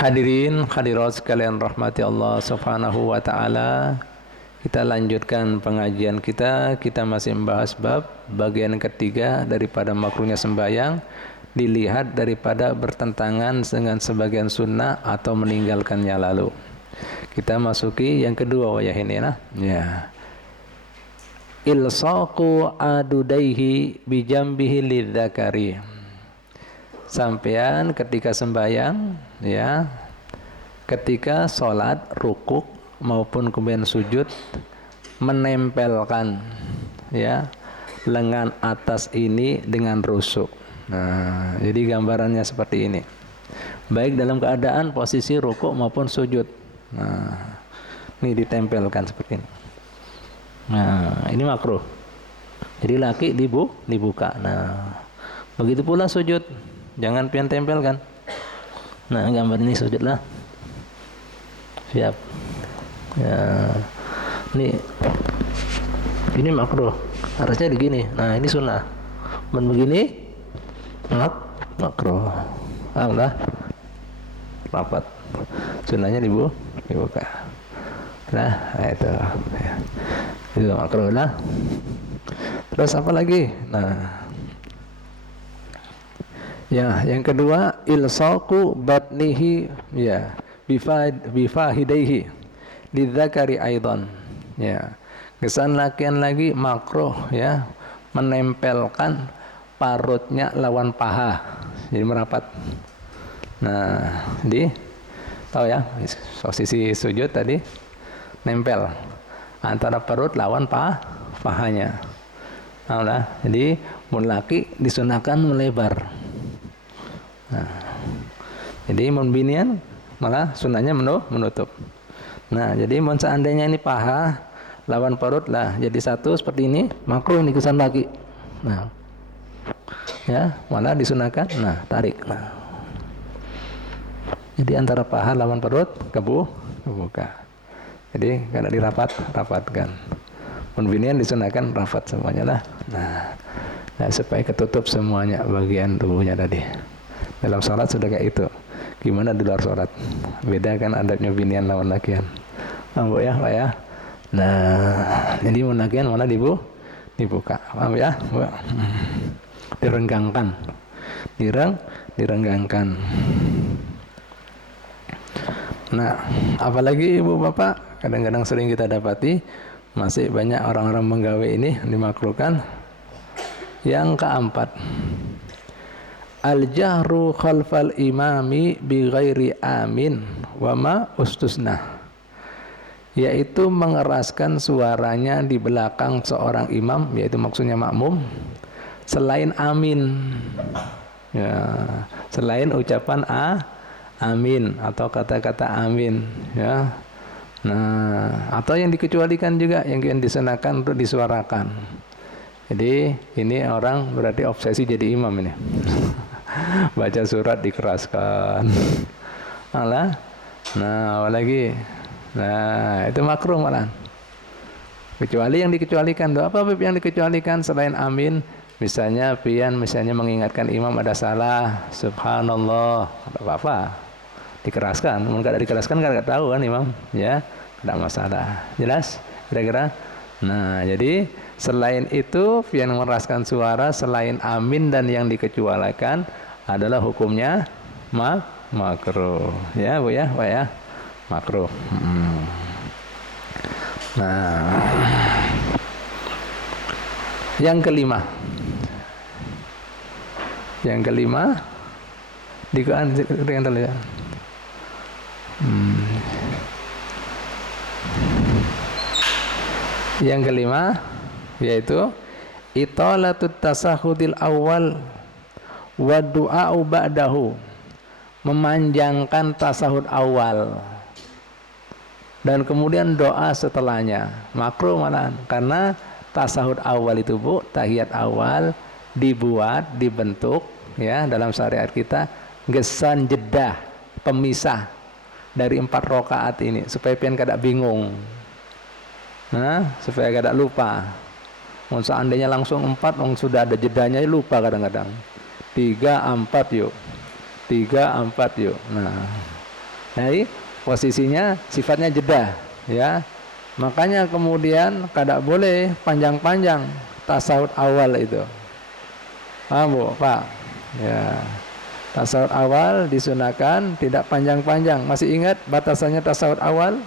Hadirin hadirat sekalian rahmati Allah Subhanahu wa taala. Kita lanjutkan pengajian kita. Kita masih membahas bab bagian ketiga daripada makruhnya sembahyang dilihat daripada bertentangan dengan sebagian sunnah atau meninggalkannya lalu. Kita masuki yang kedua wayah ini nah. Ya. Ilsaqu adudaihi bijambihi lidzakari. Sampean ketika sembahyang, ya, ketika sholat, rukuk maupun kemudian sujud, menempelkan, ya, lengan atas ini dengan rusuk. Nah, jadi gambarannya seperti ini. Baik dalam keadaan posisi rukuk maupun sujud. Nah, ini ditempelkan seperti ini. Nah, ini makruh. Jadi laki dibuka. Nah, begitu pula sujud. Jangan pian tempelkan. Nah, gambar ini sujudlah. Siap. Ya. Ini makruh. Harusnya begini. Nah, ini sunnah. Begini makruh. Alhamdulillah. Rapat. Sunnahnya dibuka. Nah, itu. Ya. Itu makruh lah. Terus apa lagi? Nah, ya, yang kedua ilsaqu batnihi ya bifahidaihi lidzakari aidan. Ya. Kesan lakian lagi makruh ya menempelkan parutnya lawan paha. Jadi merapat. Nah, tahu ya, posisi sujud tadi nempel antara perut lawan pahanya. Nah, jadi mun laki disunahkan melebar. Nah, jadi mun binian malah sunahnya menutup. Nah, jadi mun seandainya ini paha lawan perut lah jadi satu seperti ini, makruh nih kesan laki. Nah, ya malah disunahkan. Nah, tarik. Nah, jadi antara paha lawan perut kebuka. Jadi kalau rapatkan. Mun binian disunahkan rapat semuanya lah. Nah, supaya ketutup semuanya bagian tubuhnya tadi. Dalam sholat sudah kayak itu. Gimana di luar sholat? Beda kan adabnya binian lawan lakian. Paham ya, Pak ya? Nah, jadi mun lakian mana dibuka. Paham ya? Direnggangkan. Direnggangkan. Nah, apalagi Ibu Bapak, kadang-kadang sering kita dapati masih banyak orang-orang menggawe ini dimakruhkan. Yang keempat, al-jahru khalfal imami bi ghairi amin wa ma ustusna, yaitu mengeraskan suaranya di belakang seorang imam, yaitu maksudnya makmum, selain amin, ya, selain ucapan amin atau kata-kata amin, ya. Nah, atau yang dikecualikan juga yang disunahkan untuk disuarakan. Jadi ini orang berarti obsesi jadi imam ini. Baca surat dikeraskan. Malah. Nah, apalagi. Nah, itu makruh malah. Kecuali yang dikecualikan. Apa yang dikecualikan selain amin? Misalnya misalnya mengingatkan imam ada salah, subhanallah, tidak apa-apa. Dikeraskan. Mungkin tidak dikeraskan kan tidak tahu kan imam, ya. Tidak masalah. Jelas? Kira-kira? Nah, jadi selain itu yang meraskan suara selain amin dan yang dikecualikan adalah hukumnya makruh. Ya, Bu ya, Pak ya. Makruh. Nah, yang kelima. Yang kelima yaitu italatut tasahudil awal wa du'a'u ba'dahu, memanjangkan tasahud awal dan kemudian doa setelahnya. Makruh malah karena tasahud awal itu Bu, tahiyat awal dibentuk ya dalam syariat kita gesan jedah pemisah dari 4 rakaat ini supaya pian kada bingung. Nah, supaya kada lupa. Seandainya langsung 4, sudah ada jedanya lupa kadang-kadang. 3, 4 yuk. 3, 4 yuk. Nah, Jadi posisinya sifatnya jeda, ya. Makanya kemudian kada boleh panjang-panjang tasawuf awal itu. Paham Bu, Pak? Ya. Tasawuf awal disunahkan tidak panjang-panjang. Masih ingat batasannya tasawuf awal?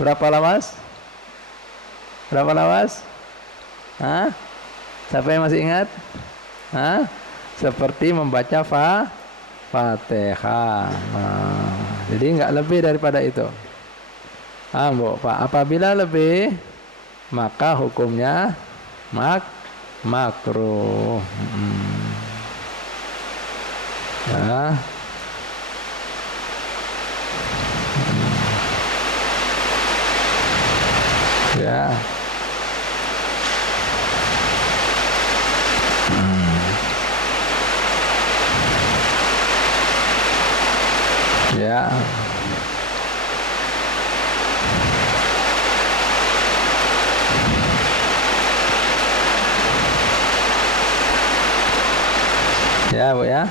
Berapa lawas? Berapa lawas? Hah? Siapa yang masih ingat? Hah? Seperti membaca Fatihah. Nah, jadi nggak lebih daripada itu. Bu, Pak. Apabila lebih, maka hukumnya makruh. Ya. Ya. Ya. Ya, Bu ya.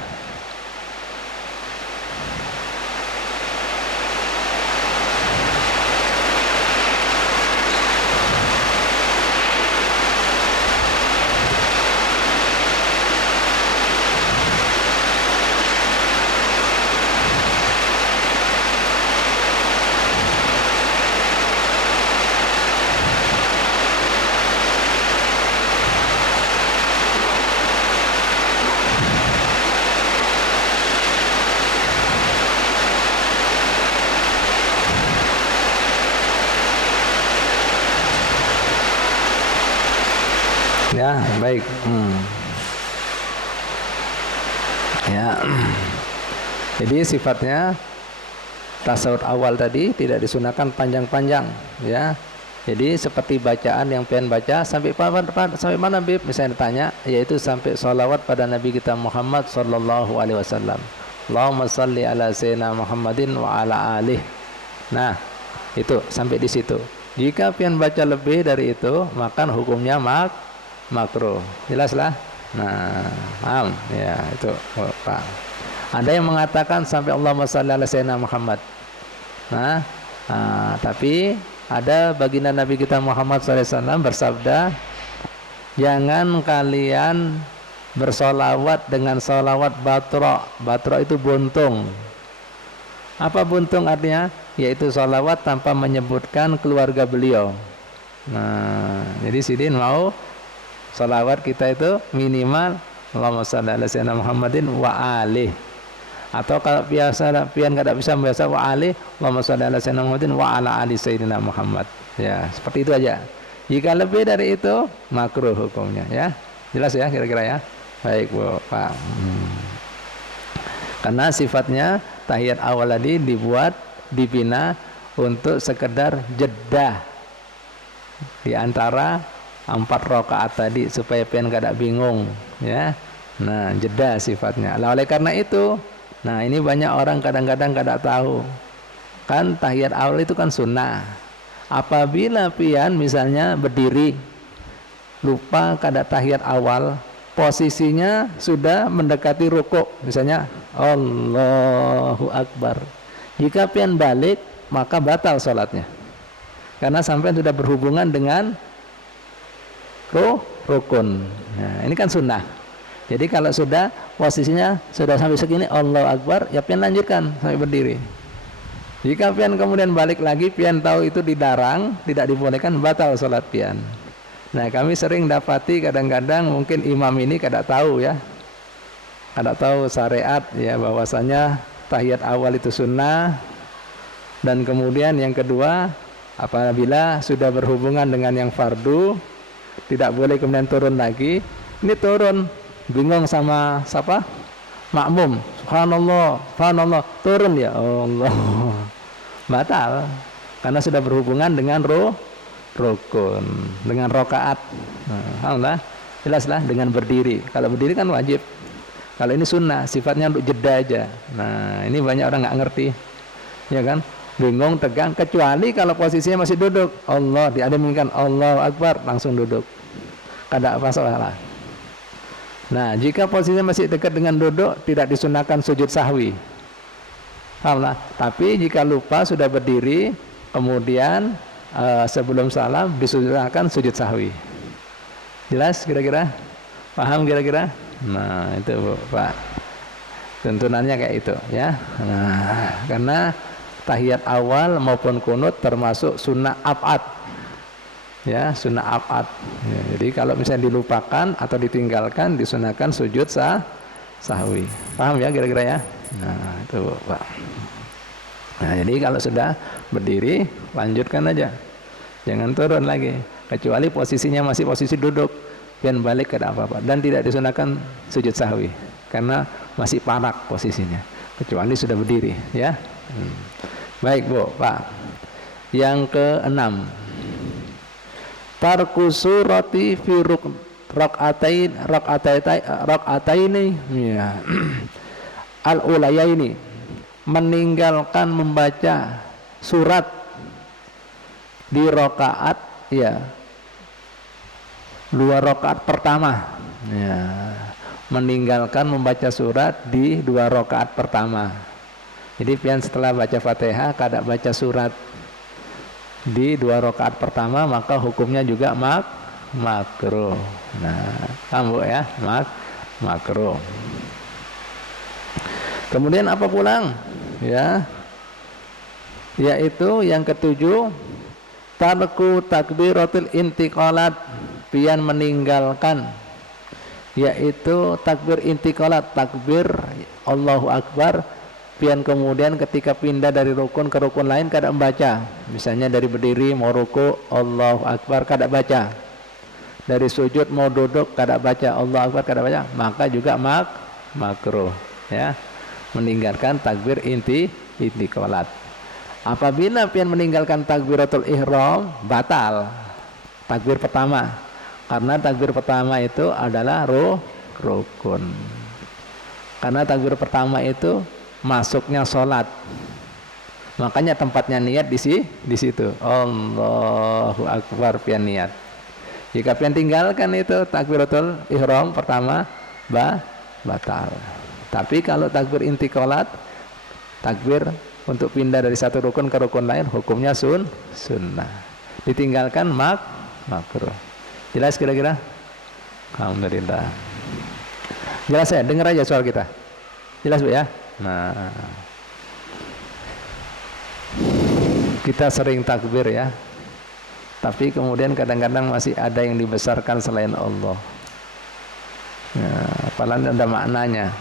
Ya, baik. Ya. Jadi sifatnya tasawuf awal tadi tidak disunahkan panjang-panjang, ya. Jadi seperti bacaan yang pian baca sampai mana Bib? Misalnya ditanya, yaitu sampai sholawat pada Nabi kita Muhammad sallallahu alaihi wasallam. Allahumma shalli ala sayyidina Muhammadin wa ala alih. Nah, itu sampai di situ. Jika pian baca lebih dari itu, maka hukumnya makruh. Jelas lah. Nah, paham ya itu, Pak. Ada yang mengatakan sampai Allahumma shalli ala sayyidina Muhammad. Tapi ada baginda Nabi kita Muhammad SAW bersabda, jangan kalian bersolawat dengan solawat batra. Batra itu buntung. Apa buntung artinya? Yaitu solawat tanpa menyebutkan keluarga beliau. Nah, jadi sidin mau salawat kita itu minimal Allahumma shalli ala sayyidina Muhammadin wa alih. Atau kalau biasa pian enggak bisa membaca wa alih, Allahumma shalli ala sayyidina Muhammadin wa ala ali sayyidina Muhammad. Ya, seperti itu aja. Jika lebih dari itu makruh hukumnya, ya. Jelas ya kira-kira ya. Baik, Bu, Pak. Karena sifatnya tahiyat awal tadi dibina untuk sekedar jeda di antara 4 rakaat tadi supaya pian kada bingung, ya. Nah, jeda sifatnya. Oleh karena itu, nah ini banyak orang kadang-kadang kada tahu. Kan tahiyat awal itu kan sunnah. Apabila pian misalnya berdiri lupa kada tahiyat awal, posisinya sudah mendekati rukuk, misalnya Allahu Akbar. Jika pian balik, maka batal sholatnya. Karena sampai sudah berhubungan dengan rukun. Nah, ini kan sunnah. Jadi kalau sudah posisinya sudah sampai segini Allahu Akbar, ya pian lanjutkan sampai berdiri. Jika pian kemudian balik lagi, pian tahu itu dilarang, tidak dibolehkan, batal sholat pian. Nah, kami sering dapati kadang-kadang mungkin imam ini kada tahu ya, kada tahu syariat ya, bahwasanya tahiyat awal itu sunnah. Dan kemudian yang kedua, apabila sudah berhubungan dengan yang fardu, tidak boleh kemudian turun lagi. Ini turun, bingung sama siapa? Makmum. Subhanallah, subhanallah, turun ya Allah. Batal karena sudah berhubungan dengan rukun, dengan rokaat. Alhamdulillah, jelaslah dengan berdiri. Kalau berdiri kan wajib. Kalau ini sunnah, sifatnya untuk jeda aja. Nah, ini banyak orang nggak ngerti, ya kan? Bingung, tegang, kecuali kalau posisinya masih duduk. Allah diademkan, Allahu Akbar, langsung duduk. Kada apa salah. Nah, jika posisinya masih dekat dengan duduk, tidak disunahkan sujud sahwi. Allah. Tapi jika lupa sudah berdiri, kemudian sebelum salam disudahkan sujud sahwi. Jelas kira-kira? Paham kira-kira? Nah itu Pak, tuntunannya kayak itu ya. Nah, karena tahiyat awal maupun kunut termasuk sunnah abad ya, sunnah abad ya, jadi kalau misalnya dilupakan atau ditinggalkan disunahkan sujud sahwi. Paham ya kira-kira ya? Nah itu Pak. Nah jadi kalau sudah berdiri lanjutkan aja, jangan turun lagi, kecuali posisinya masih posisi duduk, dan balik ke apa-apa, dan tidak disunahkan sujud sahwi karena masih parak posisinya, kecuali sudah berdiri ya. Baik Bu, Pak. Yang keenam, tarku surati fi raqataini ya. Al-ulayaini, meninggalkan membaca surat di rakaat ya, 2 rakaat pertama ya. Meninggalkan membaca surat di 2 rakaat pertama. Jadi pian setelah baca Fatihah kada baca surat di 2 rakaat pertama, maka hukumnya juga makruh. Nah, kamu ya, makruh. Kemudian apa pulang? Ya. Yaitu yang ketujuh, tarku takbiratul intiqalat, pian meninggalkan yaitu takbir intiqalat, takbir Allahu Akbar, pian kemudian ketika pindah dari rukun ke rukun lain kada membaca. Misalnya dari berdiri mau ruku Allahu Akbar kada baca, dari sujud mau duduk kada baca Allahu Akbar kada baca, maka juga makruh ya, meninggalkan takbir intiqalat. Apabila pian meninggalkan takbiratul ihram, batal takbir pertama, karena takbir pertama itu adalah rukun. Karena takbir pertama itu masuknya sholat, makanya tempatnya niat di situ. Allahu Akbar pian niat. Jika pian tinggalkan itu takbiratul ihram pertama, batal. Tapi kalau takbir intiqalat, takbir untuk pindah dari satu rukun ke rukun lain, hukumnya sunnah. Ditinggalkan makruh. Jelas kira-kira? Alhamdulillah. Jelas ya? Dengar aja soal kita. Jelas Bu ya? Nah, kita sering takbir ya, tapi kemudian kadang-kadang masih ada yang dibesarkan selain Allah. Nah, padahal ada maknanya.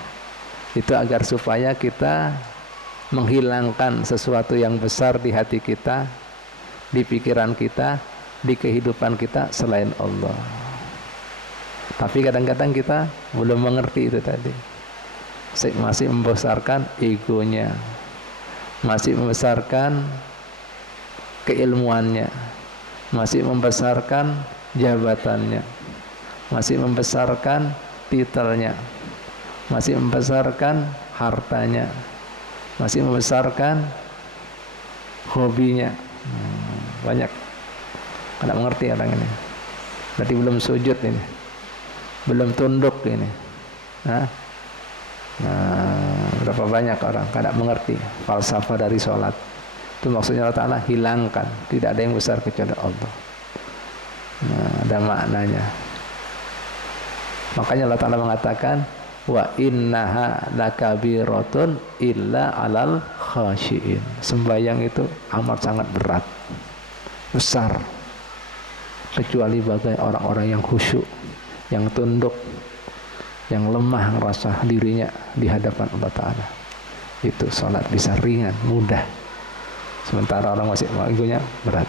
Itu agar supaya kita menghilangkan sesuatu yang besar di hati kita, di pikiran kita, di kehidupan kita selain Allah. Tapi kadang-kadang kita belum mengerti itu tadi, masih membesarkan egonya, masih membesarkan keilmuannya, masih membesarkan jabatannya, masih membesarkan titelnya, masih membesarkan hartanya, masih membesarkan hobinya. Banyak kada mengerti orang ini, berarti belum sujud ini, belum tunduk ini. Nah, berapa banyak orang kada mengerti falsafah dari sholat. Itu maksudnya Allah Ta'ala hilangkan, tidak ada yang besar kecuali Allah. Nah, ada maknanya. Makanya Allah Ta'ala mengatakan, wa innaha lakabiratun illa alal khasyiin. Sembahyang itu amat sangat berat, besar, kecuali bagi orang-orang yang khusyuk, yang tunduk, yang lemah merasa dirinya di hadapan Allah Ta'ala. Itu sholat bisa ringan, mudah. Sementara orang masih egonya berat.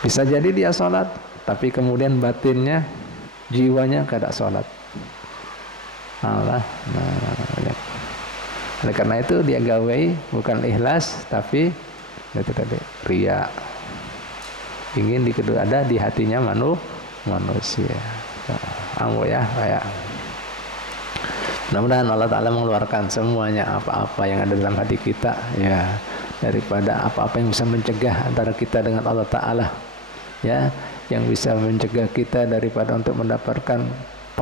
Bisa jadi dia sholat, tapi kemudian batinnya, jiwanya kada sholat. Allah. Nah, oleh karena itu dia gawai bukan ikhlas, tapi itu tadi riya. Ingin ada di hatinya manusia. Ambo ya, kayak. Mudah-mudahan Allah Ta'ala mengeluarkan semuanya apa-apa yang ada dalam hati kita ya, daripada apa-apa yang bisa mencegah antara kita dengan Allah Ta'ala ya, yang bisa mencegah kita daripada untuk mendapatkan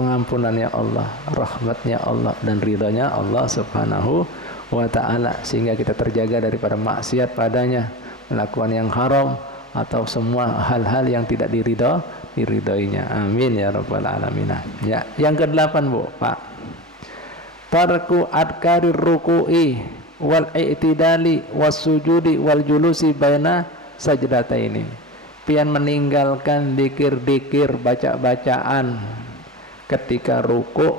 pengampunannya Allah, rahmatnya Allah, dan ridhonya Allah Subhanahu wa ta'ala, sehingga kita terjaga daripada maksiat padanya, melakukan yang haram atau semua hal-hal yang tidak diridhoinya. Amin ya rabbal alamin. Ya, yang ke-8 Bu, Pak. Tarku adkarir ruku'i wal i'tidali was sujudi wal julusi baina sajdataini. Pian meninggalkan dikir-dikir, baca-bacaan ketika ruku'.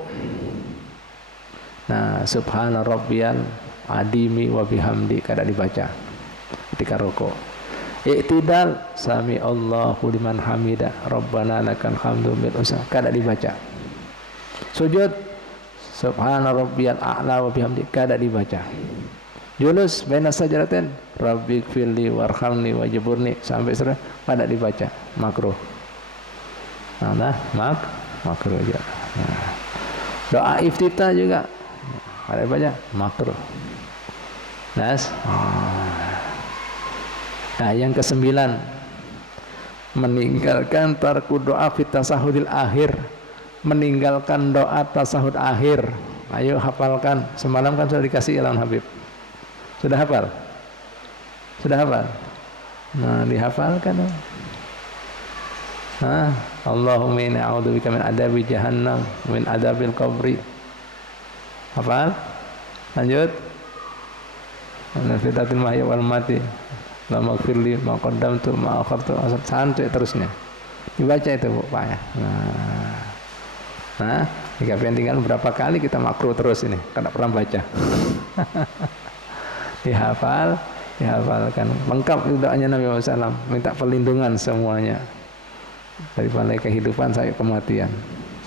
Nah, subhana rabbiyal adimi wa bihamdi kada dibaca ketika ruku'. I'tidal sami Allahu liman hamida rabbana lakal hamdu bil usa kada dibaca. Sujud subhana rabbiyal a'la wa bihamdi kada dibaca. Julus baina sajdatain rabbighfirli warhamni wajburni sampai selesai kada dibaca, makruh. Nah, makruh aja. Nah, doa iftitah juga kada dibaca, makruh. Nah, yang ke-9, meninggalkan tarku doa fit tasahudil akhir, meninggalkan doa tasahud akhir. Ayo hafalkan, semalam kan sudah dikasih Ilham Habib. Sudah hafal? Sudah hafal? Nah, dihafalkan. Allahumma inni a'udzubika min adabi jahannam min adabil qabri. Hafal? Lanjut. Ana fitatil mahya wal mati. La maghfirli ma qaddamtu ma akhartu, sampai terusnya. Dibaca itu Bu, Pak ya. Nah, jika pengen tinggal berapa kali kita makruh terus ini, karena pernah baca. Dihafalkan. Lengkap doanya Nabi Muhammad SAW, minta perlindungan semuanya. Dari balai kehidupan sampai kematian.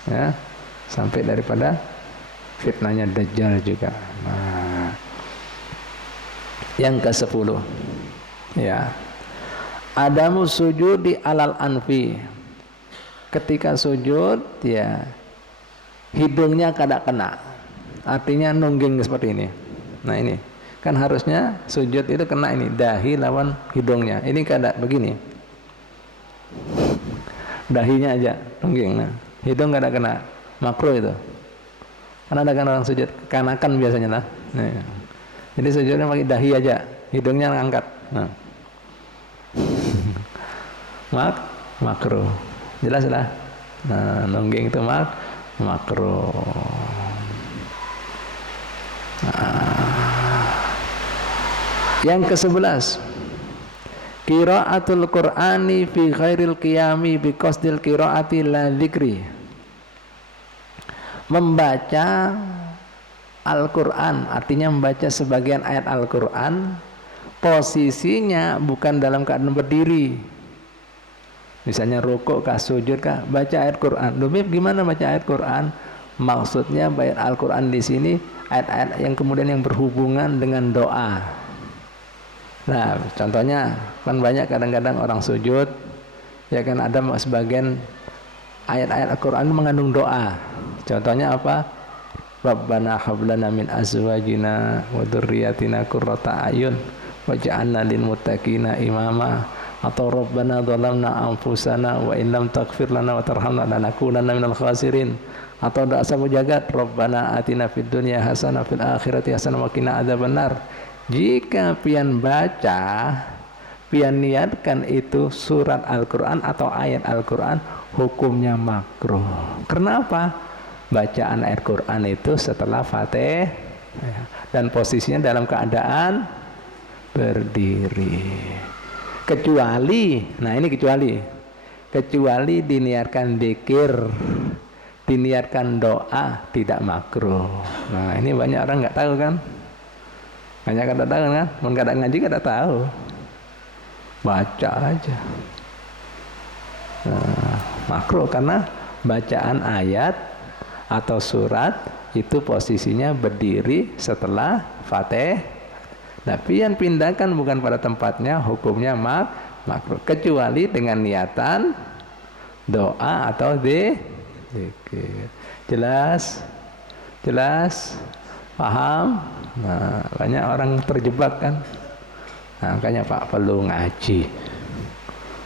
Ya, sampai daripada fitnahnya Dajjal juga. Nah, yang ke-10. Ya, adamu sujudi alal anfi. Ketika sujud, ya hidungnya kada kena, artinya nungging seperti ini. Nah, ini kan harusnya sujud itu kena ini dahi lawan hidungnya. Ini kada begini, dahinya aja nungging. Nah, hidung kada kena, makruh itu. Karena ada kan orang sujud kanakan biasanya lah. Nah, jadi sujudnya pakai dahi aja, hidungnya angkat. Nah, makruh, jelas lah. Nah, nungging itu makruh. Yang ke-11, qiraatul Qur'ani fi ghairil qiyami bi qasdil qiraati la dzikri. Membaca Al-Qur'an, artinya membaca sebagian ayat Al-Qur'an, posisinya bukan dalam keadaan berdiri. Misalnya rukuk kah, sujud kah, baca ayat Quran. Lebih gimana baca ayat Quran? Maksudnya ayat Al-Quran di sini ayat-ayat yang kemudian yang berhubungan dengan doa. Nah, contohnya kan banyak kadang-kadang orang sujud, ya kan ada sebagian ayat-ayat Al-Quran mengandung doa. Contohnya apa? Rabbana hablana min azwajina wa dzurriyyatina qurrata ayun waj'alna lil muttaqina imama, atau Rabbana dhalamna anfusana wa illam taghfir lana wa tarhamna lanakunanna minal khasirin, atau doa sabu jagat Rabbana atina fid dunya hasanah fil akhirati hasanah wa qina adzabannar. Jika pian baca, pian niatkan itu surat Al-Qur'an atau ayat Al-Qur'an, hukumnya makruh. Kenapa? Bacaan ayat Qur'an itu setelah Fatihah dan posisinya dalam keadaan berdiri. Kecuali, nah ini kecuali diniatkan dzikir, diniatkan doa, tidak makruh. Nah, ini banyak orang nggak tahu kan? Banyak kada tahu kan? Mun kada ngaji kada tahu. Baca aja. Nah, makruh karena bacaan ayat atau surat itu posisinya berdiri setelah Fatihah. Tapi yang pindahkan bukan pada tempatnya, hukumnya makruh kecuali dengan niatan doa atau dzikir. Jelas? Paham? Nah, banyak orang terjebak kan. Nah, makanya Pak perlu ngaji.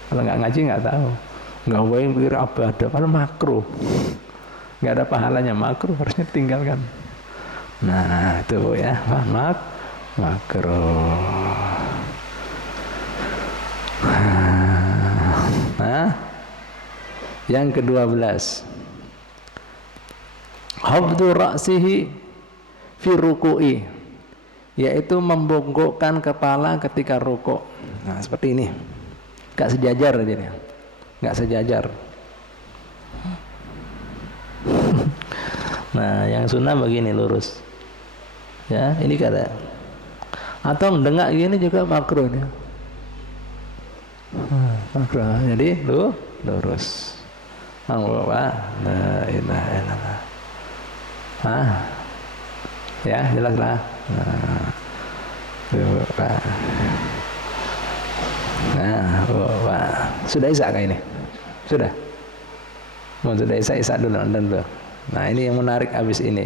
Kalau nggak ngaji nggak tahu. Nggak boleh pikir apa ada, kalau makruh. nggak ada pahalanya, makruh, harusnya tinggalkan. Nah itu ya, makruh. Nah, yang ke-12, hafdhu ra'sihi fi ruku'i, yaitu membongkokkan kepala ketika rukuk. Nah seperti ini, nggak sejajar aja nih, nggak sejajar. Nah yang sunnah begini, lurus ya, ini kada. Atau mendengar gini juga makruh ya. Makruh. Jadi lurus. Allah, la ilaha illallah. Ya jelas lah. Sudah Isa kah ini? Sudah. Mau sudah Isa dulu dan. Nah ini yang menarik abis ini.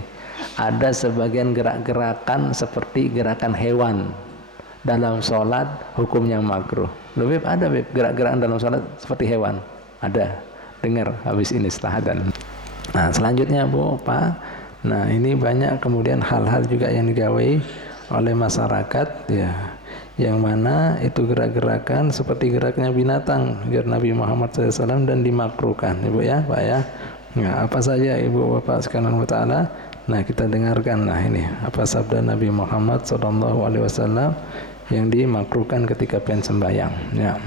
Ada sebagian gerak-gerakan seperti gerakan hewan dalam sholat, hukumnya makruh. Lebih ada gerak-gerakan dalam sholat seperti hewan. Ada. Dengar habis ini setelah adzan. Nah selanjutnya Bu, Pak. Nah ini banyak kemudian hal-hal juga yang digawai oleh masyarakat ya, yang mana itu gerak-gerakan seperti geraknya binatang biar Nabi Muhammad SAW dan dimakruhkan, Ibu ya, Pak ya. Nah apa saja Ibu Bapak sekalian ta'ala. Nah kita dengarkan, nah ini apa sabda Nabi Muhammad SAW yang dimakruhkan ketika pian sembahyang ya.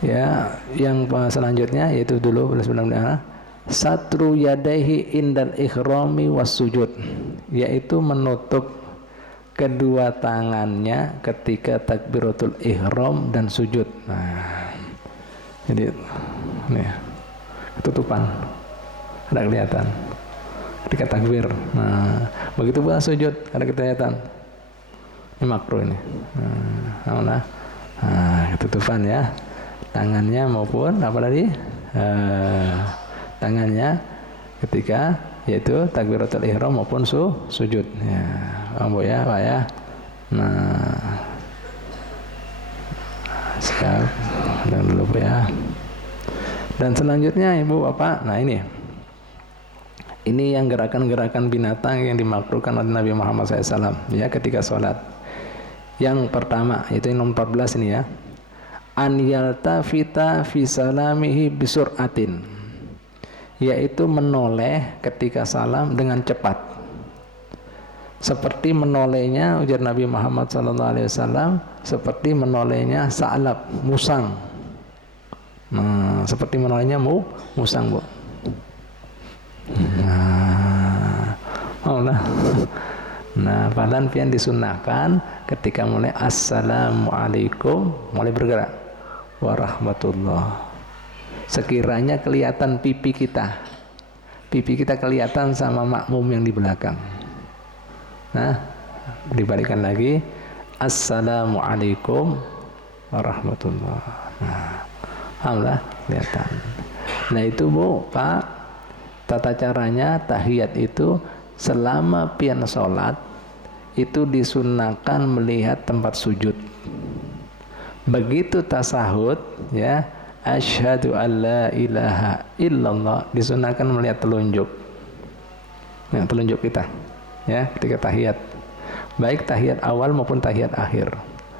Ya, yang selanjutnya yaitu dulu sebenarnya satru yadaihi indal ikhrami was sujud, yaitu menutup kedua tangannya ketika takbiratul ihram dan sujud. Nah, jadi nih ketutupan, ada kelihatan ketika takbir. Nah, begitu pula sujud ada kelihatan. Ini makruh ini. Nah, ketutupan ya. Tangannya maupun apa tadi tangannya ketika yaitu takbiratul ihram maupun sujud ya, Bu ya, Pak ya. Nah siap dan dulu ya. Dan selanjutnya Ibu Bapak, nah ini yang gerakan-gerakan binatang yang dimakruhkan oleh Nabi Muhammad SAW ya ketika sholat. Yang pertama yaitu nomor 14 ini ya, an yaltafita fi salamihi bisur'atin, yaitu menoleh ketika salam dengan cepat, seperti menolehnya ujar Nabi Muhammad SAW, seperti menolehnya sa'lab, musang. Nah, seperti menolehnya musang Bu. Nah, padahal pian disunahkan ketika mulai assalamualaikum mulai bergerak warahmatullah. Sekiranya kelihatan pipi kita kelihatan sama makmum yang di belakang. Nah, dibalikkan lagi assalamualaikum warahmatullah. Nah, alhamdulillah kelihatan. Nah itu Bu, Pak, tata caranya tahiyat itu selama pian sholat itu disunahkan melihat tempat sujud. Begitu tasahud ya, asyhadu alla ilaha illallah, disunahkan melihat telunjuk. Nah, telunjuk kita ya ketika tahiyat. Baik tahiyat awal maupun tahiyat akhir.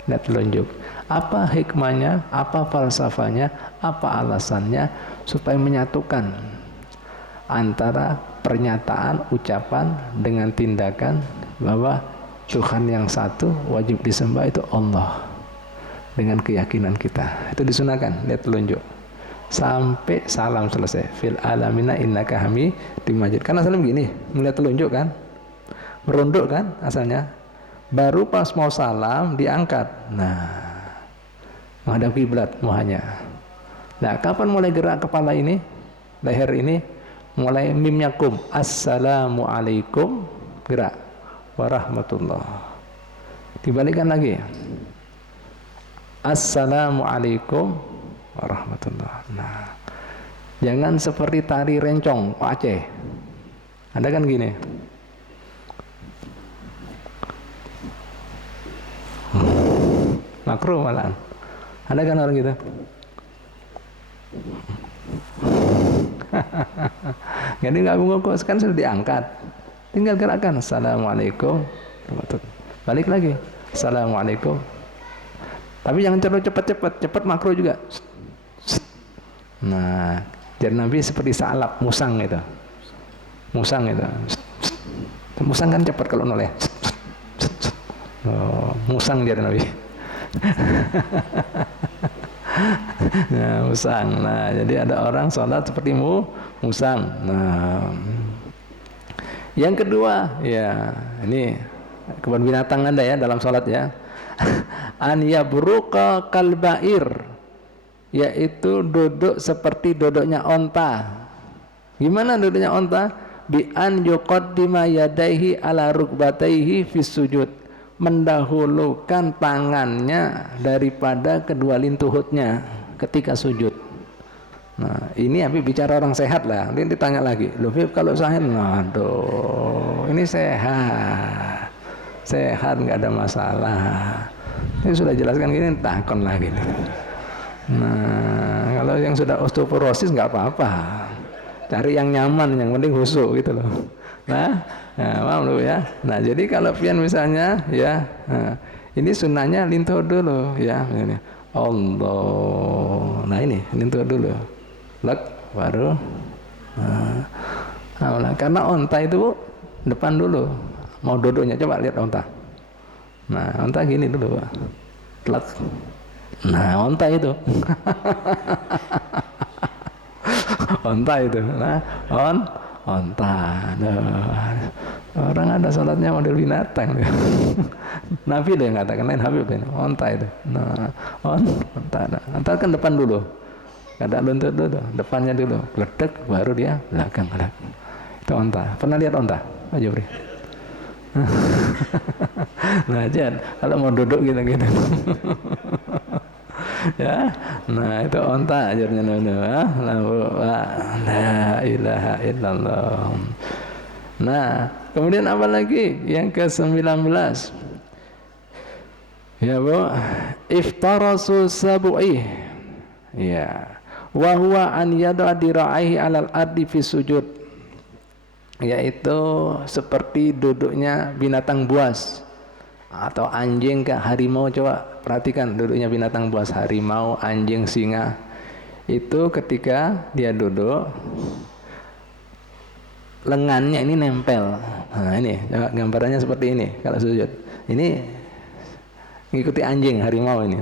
Lihat telunjuk. Apa hikmahnya, apa falsafahnya, apa alasannya supaya menyatukan antara pernyataan, ucapan dengan tindakan bahwa Tuhan yang satu wajib disembah itu Allah. Dengan keyakinan kita itu disunahkan lihat telunjuk sampai salam selesai, fil alamina innaka hamidum majid. Kan asalnya begini, melihat telunjuk kan, merunduk kan asalnya, baru pas mau salam diangkat, nah menghadap kiblat muhanya. Nah kapan mulai gerak kepala ini, leher ini, mulai mimnya kum, assalamualaikum, gerak warahmatullah, dibalikkan lagi assalamualaikum warahmatullah. Nah, jangan seperti tari rencong Aceh. Ada kan gini. Makruh malahan. Ada kan orang gitu. Jadi nggak bungkuk kan sudah diangkat. Tinggal gerakan. Assalamualaikum. Balik lagi. Assalamualaikum. Tapi jangan terlalu cepat-cepat. Cepat makruh juga. Nah, jadi Nabi seperti salap, musang itu. Musang itu. Musang kan cepat kalau noleh. Oh, musang jadi Nabi. Nah, musang. Nah, jadi ada orang sholat seperti musang. Nah, yang kedua, ya ini kebun binatang Anda ya dalam sholat ya. An yabruqa kalbair, yaitu duduk seperti duduknya onta. Gimana duduknya onta? Bi an yuqaddima yadaihi ala rukbataihi fis sujud, mendahulukan tangannya daripada kedua lintuhutnya ketika sujud. Nah, ini Habib bicara orang sehat lah. Nanti ditanya lagi, loh Habib kalau sehat, aduh, ini sehat, nggak ada masalah. Ini sudah jelaskan gini, takon lagi. Nah, kalau yang sudah osteoporosis nggak apa-apa, cari yang nyaman, yang penting khusyuk gitu loh. Nah, paham lu ya. Nah, jadi kalau pian misalnya ya, ini sunnahnya lintuh dulu ya. Ini Allah. Nah ini lintuh dulu. Lek baru. Nah, karena onta itu depan dulu. Mau duduknya coba lihat onta. Nah, onta gini dulu, Pak. Lek. Nah, onta itu. Onta itu. Nah, onta. Nah, orang ada sholatnya model binatang. Nabi deh katakan, lain Habib deh. Onta itu. Nah, onta. Nah, onta kan depan dulu. Kada luntut dulu, depannya dulu. Ledek baru dia belakang. Itu onta. Pernah lihat onta? Pak Jobri? Nah, jangan kalau mau duduk gitu-gitu. Ya, nah itu onta ajarnya la ilaha illallah. Nah, kemudian apa lagi yang ke-19? Ya, Bu, iftarasu sab'i. Ya, wa huwa an yad'a dira'aihi 'alal ardi fi sujud. Yaitu seperti duduknya binatang buas atau anjing ke harimau. Coba perhatikan duduknya binatang buas, harimau, anjing, singa. Itu ketika dia duduk, lengannya ini nempel. Nah ini gambarannya seperti ini kalau sujud. Ini ngikuti anjing, harimau ini.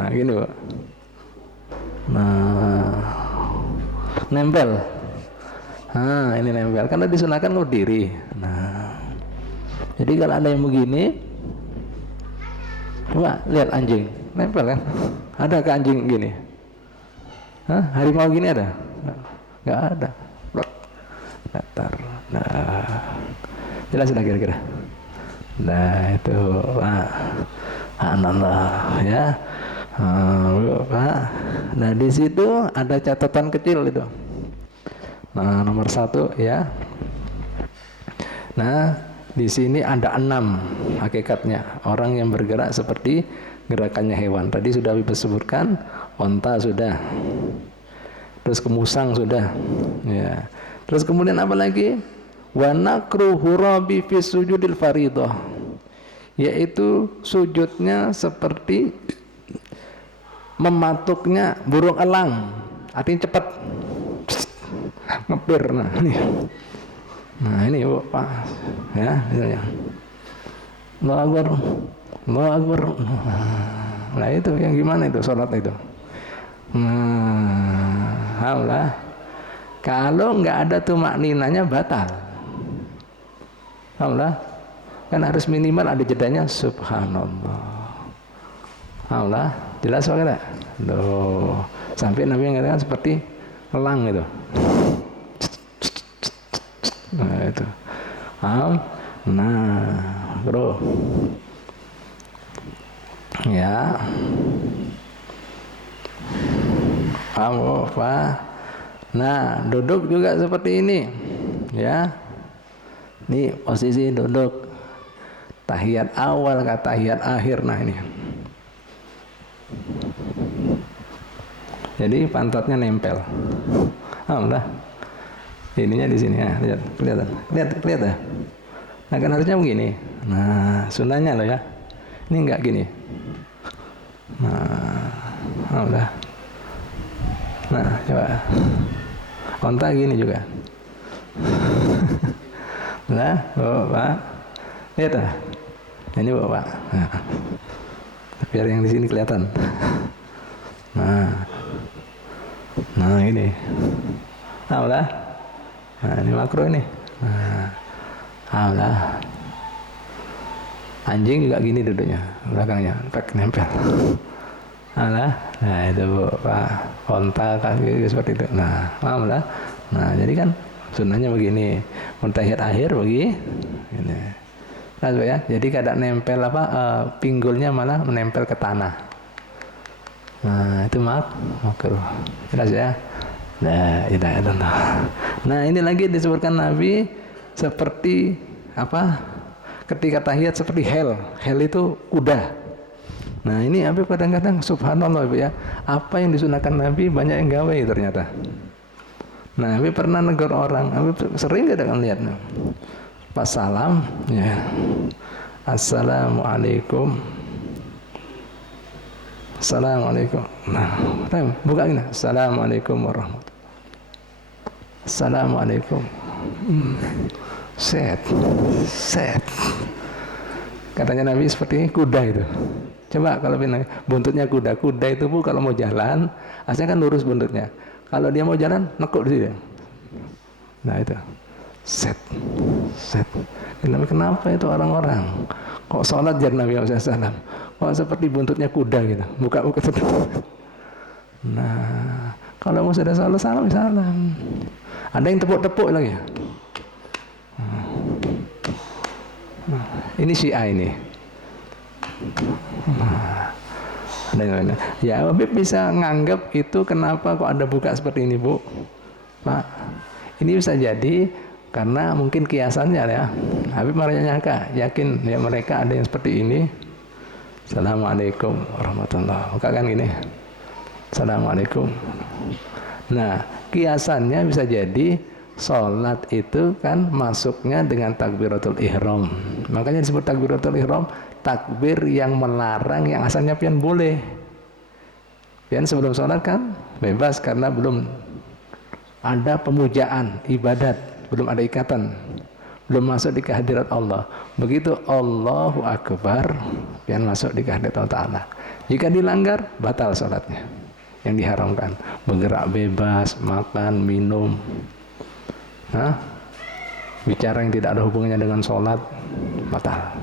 Nah gini, Bu. Nah nempel. Nah ini nempel karena disunahkan berdiri. Nah jadi kalau ada yang begini, coba lihat anjing, nempel kan? Ada ke anjing gini? Hah? Harimau gini ada? Nggak ada. Datar. Nah, jelas sudah kira-kira. Nah itu, Pak. Anallah ya. Pak. Nah di situ ada catatan kecil itu. Nah nomor 1 ya. Nah di sini ada 6 hakikatnya orang yang bergerak seperti gerakannya hewan. Tadi sudah disebutkan, onta sudah, terus kemusang sudah, ya. Terus kemudian apa lagi? Wa nakruhu rabi fi sujudil faridah, yaitu sujudnya seperti mematuknya burung elang, artinya cepat, ngepir. Nah ini Bu, Pak ya, misalnya Allahu Akbar, Allahu Akbar. Nah itu yang gimana itu sholat itu? Allah, kalau nggak ada tumak ninanya batal. Allah kan harus minimal ada jedanya. Subhanallah. Allah jelas apa enggak? Loh, sampai Nabi yang katakan seperti elang itu. Nah itu. Nah, bro. Ya. Pak. Nah, duduk juga seperti ini. Ya. Ini posisi duduk. Tahiyat awal ke tahiyat akhir. Nah ini. Jadi pantatnya nempel. Alhamdulillah. Ininya di sini ya, lihat, kelihatan, lihat ya. Nah kan harusnya begini. Nah, sunnahnya loh ya. Ini enggak gini. Nah, udah. Nah, coba. Onta gini juga. Nah, Bapak. Lihat ya. Ini Bapak. Nah, biar yang di sini kelihatan. Nah ini. Nah, udah. Nah, ini makro ini. Nah, udah. Anjing juga gini duduknya, belakangnya, nempel. Nah, itu Bu, Pak. Onta kaki seperti itu. Nah, udah. Nah, jadi kan sunnahnya begini. Muntahiyat akhir begini. Ini. Nah, ya. Jadi kada nempel pinggulnya malah menempel ke tanah. Nah, itu makruh. Jelas ya? Nah, nah, ini lagi disebutkan Nabi seperti apa? Ketika tahiyat seperti hel itu kuda. Nah, ini Habib kadang-kadang subhanallah Ibu ya. Apa yang disunahkan Nabi banyak yang gawe ternyata. Nah, Habib pernah negur orang, Habib sering kadang lihat pas salam ya. Assalamualaikum. Assalamualaikum. Nah, buka gini. Assalamualaikum warahmatullahi. Assalamualaikum. Set. Katanya Nabi seperti kuda itu. Coba kalau buntutnya kuda itu Bu kalau mau jalan, aslinya kan lurus buntutnya. Kalau dia mau jalan, nekuk di situ. Nah itu. Set. Kenapa itu orang-orang? Kok sholat jar Nabi SAW? Kok seperti buntutnya kuda gitu, buka-buka terus. Nah, kalau mau sudah salam. Ada yang tepuk-tepuk lagi. Ini Syiah ini. Ya, Habib bisa nganggap itu kenapa kok ada buka seperti ini Bu? Pak, ini bisa jadi karena mungkin kiasannya ya. Habib marahnya nyangka, yakin ya mereka ada yang seperti ini. Assalamualaikum warahmatullahi wabarakatuh. Buka kan gini. Assalamualaikum. Nah, kiasannya bisa jadi sholat itu kan masuknya dengan takbiratul ihram. Makanya disebut takbiratul ihram, takbir yang melarang yang asalnya pian boleh. Pian sebelum sholat kan bebas karena belum ada pemujaan, ibadat, belum ada ikatan, belum masuk di kehadirat Allah. Begitu Allahu Akbar, pian masuk di kehadirat Allah Ta'ala. Jika dilanggar, batal sholatnya. Yang diharamkan, bergerak bebas, makan, minum. Bicara yang tidak ada hubungannya dengan sholat batal.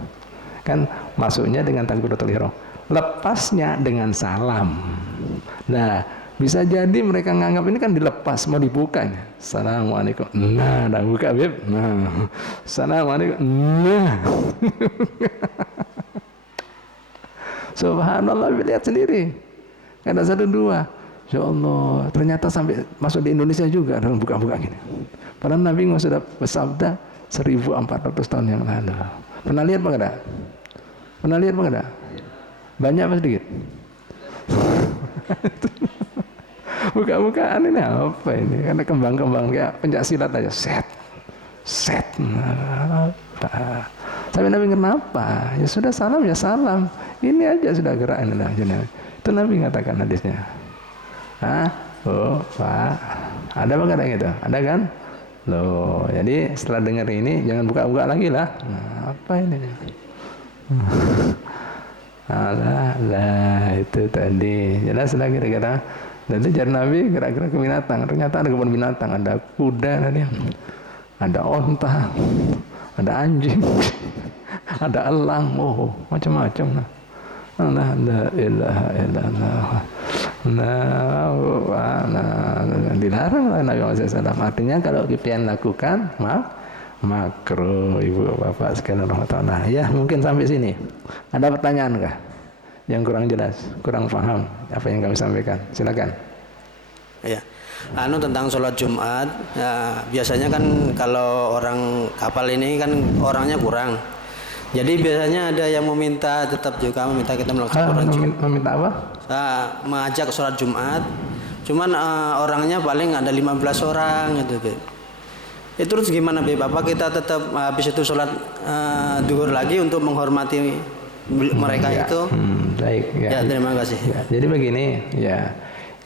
Kan masuknya dengan takbiratul ihram, lepasnya dengan salam. Nah, bisa jadi mereka nganggap ini kan dilepas, mau dibuka. Assalamualaikum. Nah, dah buka Bib. Nah, Assalamualaikum. Nah. Subhanallah, lihat sendiri. Ada 1, 2. Ya Allah, ternyata sampai masuk di Indonesia juga dalam buka-buka gini. Padahal Nabi sudah bersabda 1400 tahun yang lalu. Pernah lihat apa enggak? Pernah lihat apa enggak? Banyak apa sedikit? Buka-bukaan ini apa ini? Karena kembang-kembang kayak pencaksilat aja. Set. Sampai Nabi kenapa? Ya sudah salam ya salam. Ini aja sudah gerak ini lah. Itu Nabi katakan hadisnya. Pak, ada apa kadang gitu? Ada kan? Loh, jadi setelah dengar ini jangan buka-buka lagi lah. Nah, apa ini? Alah, itu tadi. Jelas lah kira-kira. Dan itu jar Nabi gerak-gerak ke binatang. Ternyata ada kebun binatang, ada kuda tadi, ada onta, ada anjing, ada elang, macam-macam. La ilaha illallah. Dilarang oleh Nabi Muhammad SAW. Artinya kalau kita lakukan, makruh. Ibu bapak sekalian rahmatullah. Ya, mungkin sampai sini. Ada pertanyaan kah? Yang kurang jelas, kurang paham apa yang kami sampaikan? Silakan. Ya, tentang sholat Jumat. Ya, biasanya kan kalau orang kapal ini kan orangnya kurang. Jadi biasanya ada yang meminta kita melaksanakan meminta apa? Mengajak sholat Jumat. Cuman orangnya paling ada 15 orang gitu. Itu terus gimana Beb? Apa kita tetap habis itu sholat duhur lagi untuk menghormati mereka itu? Baik ya. Ya, terima kasih. Ya, jadi begini ya.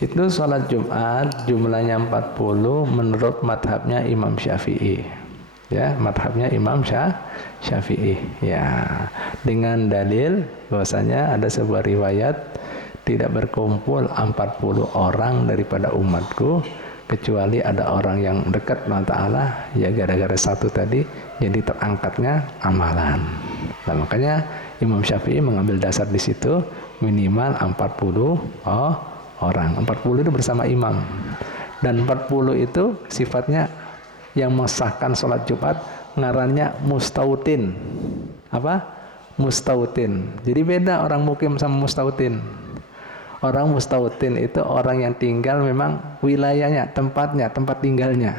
Itu sholat Jumat jumlahnya 40 menurut madhabnya Imam Syafi'i. Ya, madhabnya Imam Syafi'i. Ya, dengan dalil bahwasanya ada sebuah riwayat tidak berkumpul 40 orang daripada umatku kecuali ada orang yang dekat dengan Ta'ala, ya gara-gara satu tadi jadi terangkatnya amalan. Nah, makanya Imam Syafi'i mengambil dasar di situ minimal 40 orang. 40 itu bersama imam. Dan 40 itu sifatnya yang mensahkan sholat Jumat ngarannya mustautin. Apa? Mustautin. Jadi beda orang mukim sama mustautin. Orang mustautin itu orang yang tinggal memang wilayahnya, tempatnya, tempat tinggalnya.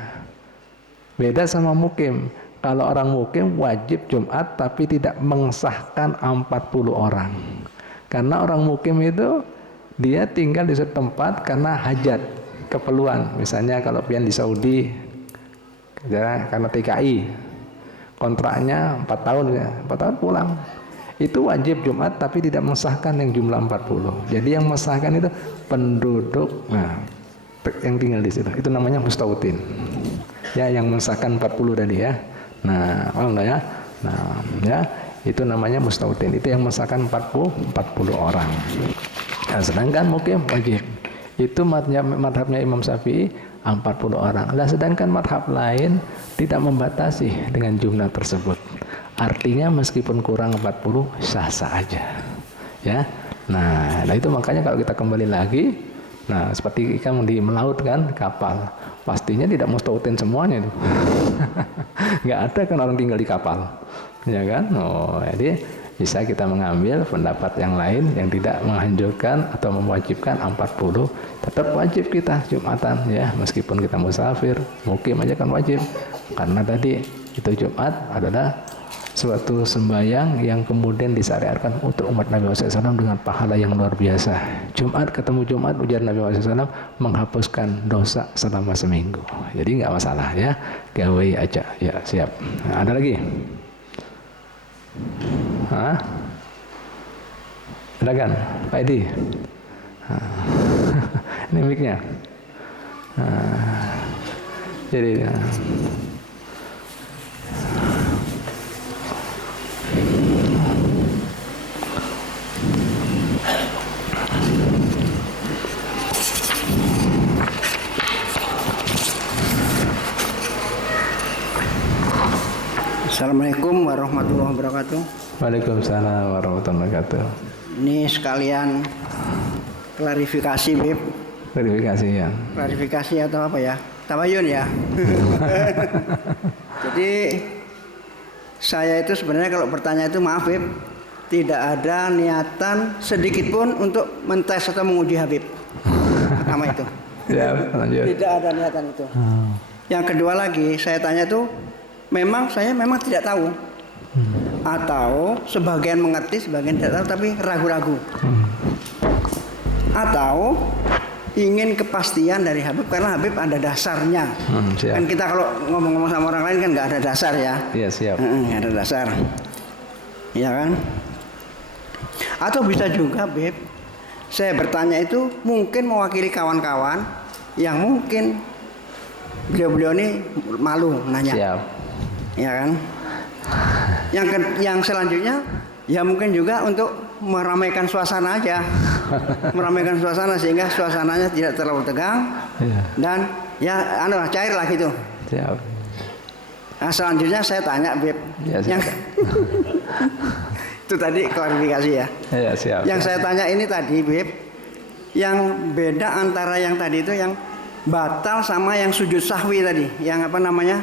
Beda sama mukim. Kalau orang mukim wajib Jumat tapi tidak mengesahkan 40 orang. Karena orang mukim itu dia tinggal di suatu tempat karena hajat, keperluan. Misalnya kalau pian di Saudi karena TKI kontraknya 4 tahun ya, 4 tahun pulang. Itu wajib Jumat tapi tidak mensahkan yang jumlah 40. Jadi yang mensahkan itu penduduk yang tinggal di situ. Itu namanya mustautin. Ya, yang mensahkan 40 tadi ya. Nah, paham enggak ya? Nah, ya, itu namanya mustautin. Itu yang mensahkan 40 orang. Nah, sedangkan mukim wajib. Itu madhabnya Imam Syafi'i 40 orang. Nah, sedangkan madhab lain tidak membatasi dengan jumlah tersebut. Artinya meskipun kurang 40 sah-sah aja. Ya. Nah, itu makanya kalau kita kembali lagi, nah seperti ikan di melaut kan, kapal. Pastinya tidak mustautin semuanya itu. Nggak ada kan orang tinggal di kapal. Ya kan? Oh, jadi bisa kita mengambil pendapat yang lain yang tidak menghancurkan atau mewajibkan 40. Tetap wajib kita Jumatan ya, meskipun kita musafir, mukim aja kan wajib. Karena tadi itu Jumat adalah suatu sembahyang yang kemudian disyariatkan untuk umat Nabi SAW dengan pahala yang luar biasa. Jumat ketemu Jumat, ujar Nabi SAW, menghapuskan dosa selama seminggu. Jadi nggak masalah ya, gawe aja. Ya siap. Nah, ada lagi? Hah? Ada kan? Pak Edi? Ini mic-nya. Jadi Assalamualaikum warahmatullahi wabarakatuh. Waalaikumsalam warahmatullahi wabarakatuh. Ini sekalian klarifikasi, Bib. Verifikasi ya. Klarifikasi atau apa ya? Tabayun ya. Jadi saya itu sebenarnya kalau bertanya itu maaf, Bib, tidak ada niatan sedikit pun untuk mentes atau menguji Habib. Nama itu. Ya, lanjut. Tidak ada niatan itu. Yang kedua lagi, saya tanya itu saya memang tidak tahu. Atau sebagian mengerti, sebagian tidak tahu tapi ragu-ragu. Atau ingin kepastian dari Habib karena Habib ada dasarnya. Kan kita kalau ngomong-ngomong sama orang lain kan nggak ada dasar ya. Iya, siap. Nggak ada dasar. Iya kan? Atau bisa juga, Beb, saya bertanya itu mungkin mewakili kawan-kawan yang mungkin beliau-beliau ini malu nanya. Siap. Ya kan? Yang selanjutnya ya mungkin juga untuk meramaikan suasana aja. Meramaikan suasana sehingga suasananya tidak terlalu tegang. Ya. Dan ya cair lah gitu. Siap. Nah, selanjutnya saya tanya, Beb. Ya, siap. Itu tadi klarifikasi ya. Ya, siap. Yang saya tanya ini tadi, Beb, yang beda antara yang tadi itu yang batal sama yang sujud sahwi tadi, yang apa namanya?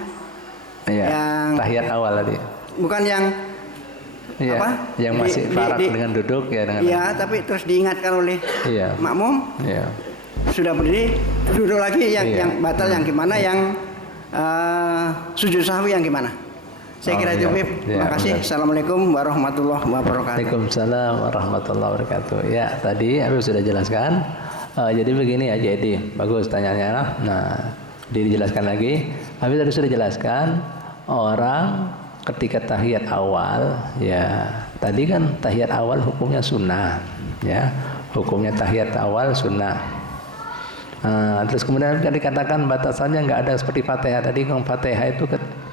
Iya. Yang Tahiyat awal tadi. bukan yang Iya. apa? Yang masih farak dengan duduk ya dengan. Iya, tapi terus diingatkan oleh Iya. makmum. Iya. Sudah berdiri, duduk lagi yang Iya. yang batal yang gimana, yang sujud sahwi yang gimana? Saya kira itu, iya. Beb. Iya, Terima kasih. benar. Assalamualaikum warahmatullahi wabarakatuh. Waalaikumsalam warahmatullahi wabarakatuh. Ya, tadi Habib sudah jelaskan. Jadi begini ya, jadi bagus tanyanya. Nah, dijelaskan lagi Habis tadi sudah jelaskan orang ketika tahiyat awal, ya tadi kan tahiyat awal hukumnya sunnah, ya hukumnya tahiyat awal sunnah. Terus kemudian kan dikatakan batasannya nggak ada seperti Fatihah. Tadi kalau Fatihah itu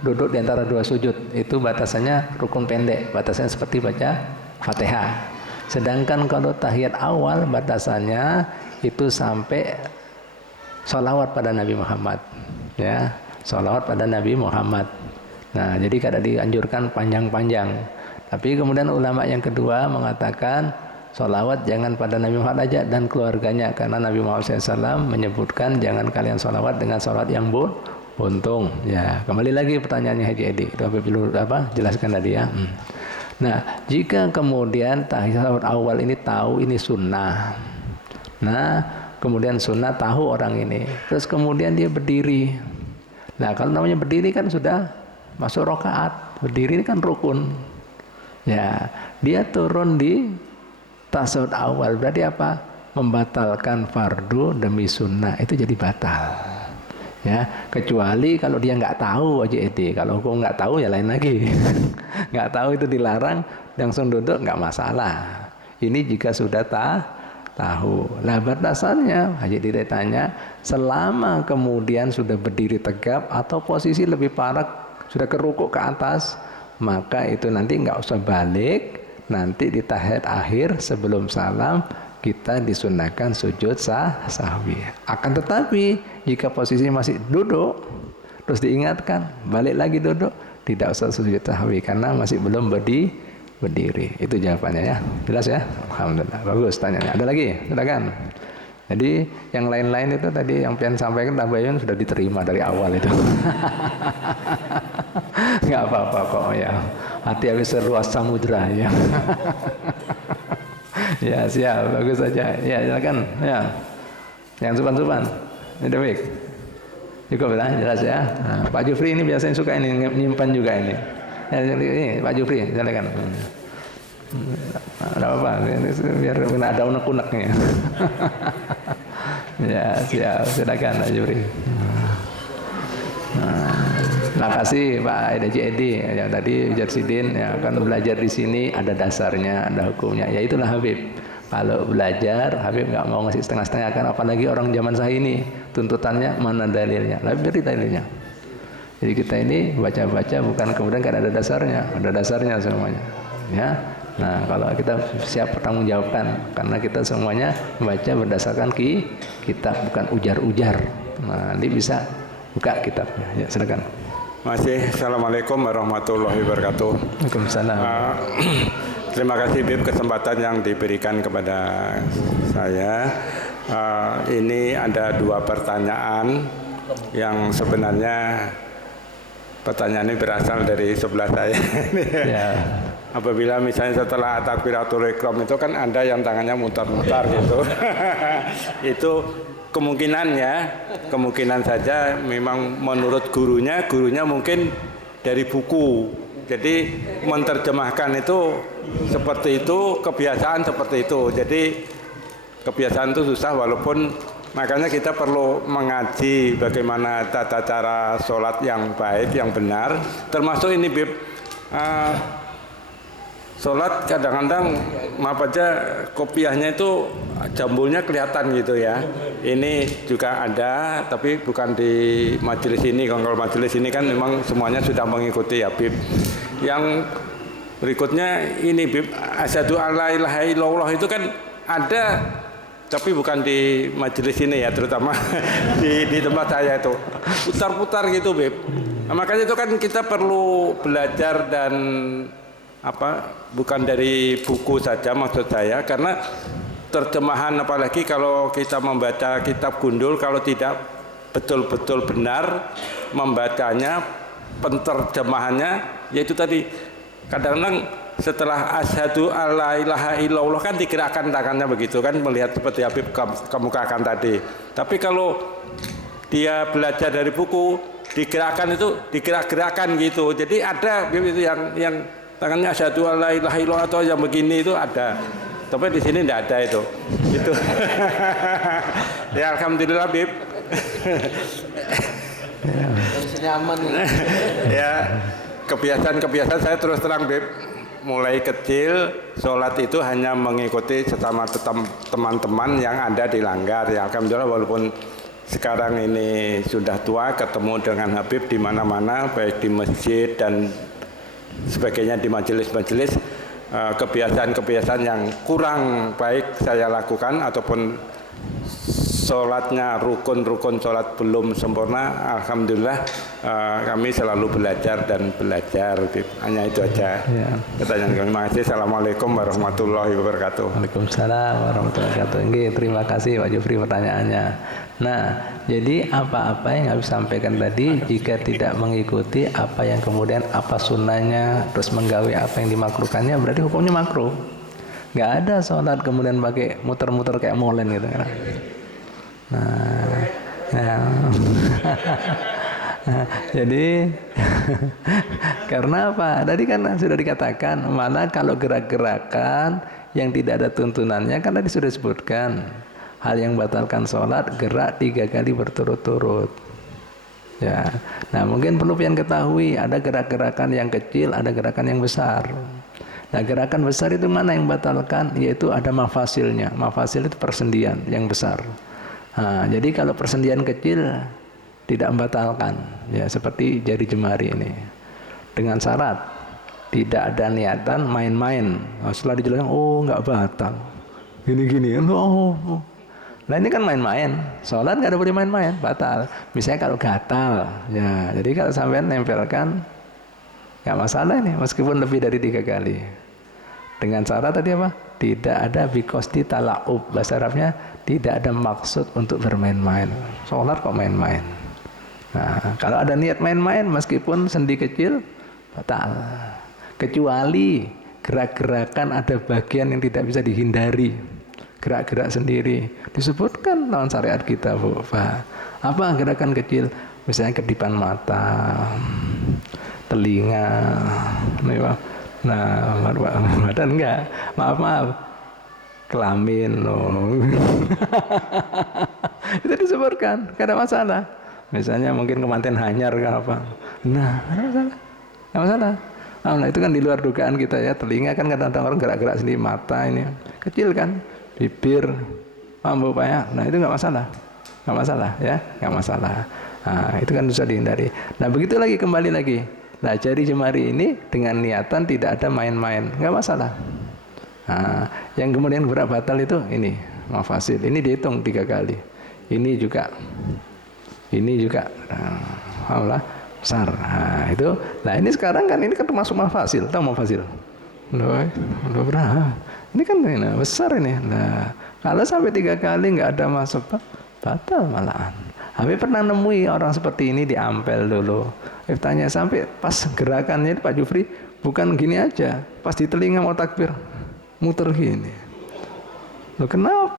duduk di antara dua sujud, itu batasannya rukun pendek, batasannya seperti baca Fatihah. Sedangkan kalau tahiyat awal batasannya itu sampai sholawat pada Nabi Muhammad, ya sholawat pada Nabi Muhammad. Nah, jadi kada dianjurkan panjang-panjang. Tapi kemudian ulama yang kedua mengatakan sholawat jangan pada Nabi Muhammad aja dan keluarganya, karena Nabi Muhammad SAW menyebutkan jangan kalian sholawat dengan sholawat yang buntung. Ya, kembali lagi pertanyaannya Haji Edi. Itu perlu jelaskan tadi ya. Nah, jika kemudian tahiyat awal ini tahu ini sunnah. Nah, kemudian sunnah tahu orang ini. Terus kemudian dia berdiri. Nah, kalau namanya berdiri kan sudah masuk rakaat. Berdiri ini kan rukun. Ya, dia turun di tasyahud awal. Berarti apa? Membatalkan fardu demi sunnah. Itu jadi batal. Ya, kecuali kalau dia nggak tahu aja itu. Kalau hukum nggak tahu ya lain lagi. Nggak tahu itu dilarang, langsung duduk nggak masalah. Ini jika sudah tahu. Lah batasannya, Haji ditanya, selama kemudian sudah berdiri tegap atau posisi lebih parah sudah kerukuk ke atas, maka itu nanti nggak usah balik. Nanti di tahiyat akhir sebelum salam kita disunahkan sujud sahwi. Akan tetapi jika posisinya masih duduk, terus diingatkan balik lagi duduk, tidak usah sujud sahwi karena masih belum berdiri. Itu jawabannya ya. Jelas ya? Alhamdulillah. Bagus tanyanya. Ada lagi? Silakan. Jadi yang lain-lain itu tadi yang pengen sampaikan tabayun sudah diterima dari awal itu. Nggak apa-apa kok ya. Hati habis seluas samudra ya. Ya siap, bagus saja. Ya silakan. Ya. Yang supan-supan. Ini baik. Cukup ya, jelas ya. Nah, Pak Jufri ini biasanya suka ini nyimpan juga ini. Ya, ini Pak Jufri, silakan. Ada apa? Ini biar ada unek-uneknya. Ya siap, silakan Pak Jufri. Terima kasih Pak Haji Edi. Ya tadi Jarsidin ya kan belajar di sini ada dasarnya, ada hukumnya. Ya itulah Habib. Kalau belajar Habib nggak mau ngasih setengah-setengah kan, apalagi orang zaman saya ini tuntutannya mana dalilnya. Lebih beri dalilnya. Jadi kita ini baca-baca bukan kemudian kan ada dasarnya semuanya. Ya. Nah kalau kita siap bertanggungjawabkan karena kita semuanya membaca berdasarkan kitab bukan ujar-ujar. Nah nanti bisa buka kitabnya. Ya silakan. Masih, Assalamualaikum warahmatullahi wabarakatuh. Waalaikumsalam. Terima kasih Bib kesempatan yang diberikan kepada saya. Ini ada dua pertanyaan yang sebenarnya pertanyaan ini berasal dari sebelah saya. Ya. Apabila misalnya setelah takbiratul ihram itu kan ada yang tangannya mutar-mutar gitu. Itu kemungkinan saja memang menurut gurunya mungkin dari buku. Jadi menerjemahkan itu seperti itu, kebiasaan seperti itu. Jadi kebiasaan itu susah, walaupun makanya kita perlu mengaji bagaimana tata cara sholat yang baik, yang benar. Termasuk ini Bib, sholat kadang-kadang maaf aja kopiahnya itu jambulnya kelihatan gitu ya. Ini juga ada, tapi bukan di majelis ini. Kalau majelis ini kan memang semuanya sudah mengikuti ya Bib. Yang berikutnya ini Bib, asyhadu alla ilaha illallah itu kan ada, tapi bukan di majelis ini ya, terutama di tempat saya itu putar-putar gitu Bib. Nah, makanya itu kan kita perlu belajar dan bukan dari buku saja maksud saya, karena terjemahan apalagi kalau kita membaca kitab gundul, kalau tidak betul-betul benar membacanya, penterjemahannya, yaitu tadi kadang-kadang setelah asyhadu alla ilaha illallah kan digerakkan tangannya begitu kan, melihat seperti Habib kemukakan tadi. Tapi kalau dia belajar dari buku, digerakkan itu digerak-gerakan gitu. Jadi ada itu yang tangannya asyhadu alla ilaha illallah atau yang begini itu ada. Tapi di sini tidak ada itu. Gitu. Ya alhamdulillah Bib. senyaman. Ya, kebiasaan saya terus terang, Beb. Mulai kecil sholat itu hanya mengikuti sesama teman-teman yang ada di Langgar. Ya, alhamdulillah walaupun sekarang ini sudah tua, ketemu dengan Habib di mana-mana, baik di masjid dan sebagainya, di majelis-majelis. Kebiasaan-kebiasaan yang kurang baik saya lakukan, ataupun sholatnya rukun-rukun sholat belum sempurna, alhamdulillah kami selalu belajar dan belajar. Hanya itu aja. Ya. Pertanyaan kami. Terima kasih. Assalamualaikum warahmatullahi wabarakatuh. Waalaikumsalam warahmatullahi wabarakatuh. Nggih, terima kasih Pak Jufri pertanyaannya. Nah, jadi apa-apa yang habis sampaikan tadi, jika tidak mengikuti apa yang kemudian apa sunnahnya, terus menggawe apa yang dimakruhkannya, berarti hukumnya makruh. Nggak ada sholat kemudian pakai muter-muter kayak molen gitu kan. Nah, ya. Jadi karena apa? Tadi kan sudah dikatakan, mana kalau gerak-gerakan yang tidak ada tuntunannya, kan tadi sudah disebutkan hal yang batalkan sholat, gerak 3 kali berturut-turut. Ya, nah mungkin perlu pian ketahui, ada gerak-gerakan yang kecil, ada gerakan yang besar. Nah, gerakan besar itu mana yang batalkan? Yaitu ada mafasilnya. Mafasil itu persendian yang besar. Nah, jadi kalau persendian kecil tidak membatalkan, ya seperti jari jemari ini, dengan syarat tidak ada niatan main-main. Nah, setelah dijelaskan, oh nggak batal, gini-gini, oh. Nah ini kan main-main, sholat nggak ada boleh main-main, batal. Misalnya kalau gatal, ya jadi kalau sampai nempelkan nggak masalah ini, meskipun lebih dari 3 kali. Dengan syarat tadi apa? Tidak ada bikosti talaub, bahasa Arabnya tidak ada maksud untuk bermain-main. Sholat kok main-main. Nah, kalau ada niat main-main, meskipun sendi kecil, batal. Kecuali gerak-gerakan ada bagian yang tidak bisa dihindari, gerak-gerak sendiri. Disebutkan dalam syariat kita, Bu. Apa gerakan kecil? Misalnya kedipan mata, telinga, nah, badan enggak, maaf, kelamin, itu disebutkan, enggak ada masalah. Misalnya mungkin kemanten hanyar kan apa, nah, enggak masalah. Nah, itu kan di luar dugaan kita ya. Telinga kan kadang-kadang orang gerak-gerak sendiri, mata ini kecil kan, bibir, paham Pak ya? Nah itu enggak masalah ya, enggak masalah. Nah, itu kan bisa dihindari. Nah, begitu lagi, kembali lagi. Nah, jari jemari ini dengan niatan tidak ada main-main, nggak masalah. Nah, yang kemudian berat batal itu ini mafasil. Ini dihitung 3 kali. Ini juga. Allah besar. Nah, itu. Nah, ini sekarang kan ini kan termasuk mafasil. Tahu mafasil? Loh berapa? Ini kan ini, besar ini. Nah, kalau sampai 3 kali nggak ada masuk, batal malahan. Habib pernah nemui orang seperti ini di Ampel dulu. Habib tanya, sampai pas gerakannya Pak Jufri bukan gini aja, pas di telinga mau takbir muter gini. Loh kenapa?